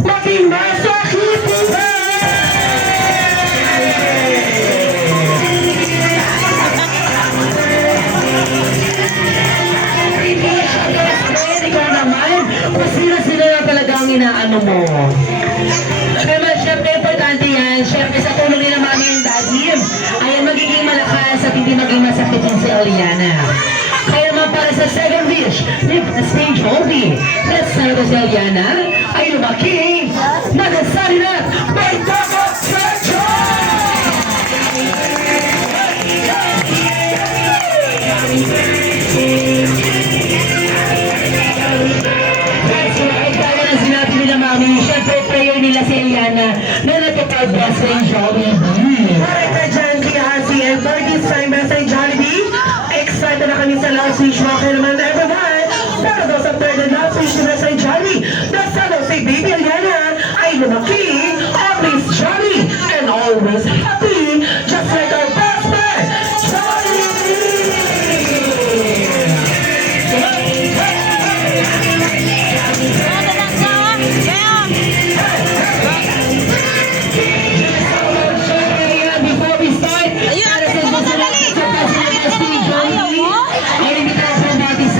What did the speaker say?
maging masakit. Ikaw naman, kung sila na talaga ang inaano mo. Pero syempre, importante yan. Syempre, sa tulong nila mami and daddy, ayan magiging malakas at hindi maging masakit yung si Eliana. Kaya naman para sa second wish, ni Stage Hobby, let's start with si Eliana, ay lumaki, nagasali na, may dapat sa That's right, kaya na sinabi nila mami, syempre prayer nila si Eliana na natupad ba sa Jollibee. Alright na dyan, Kiasi, and for this time, sa Jollibee, excited na kami sa last wish mo. Kaya naman, everyone, para daw sa third and last wish nila sa Jollibee, na sana si Baby Eliana ay lumaki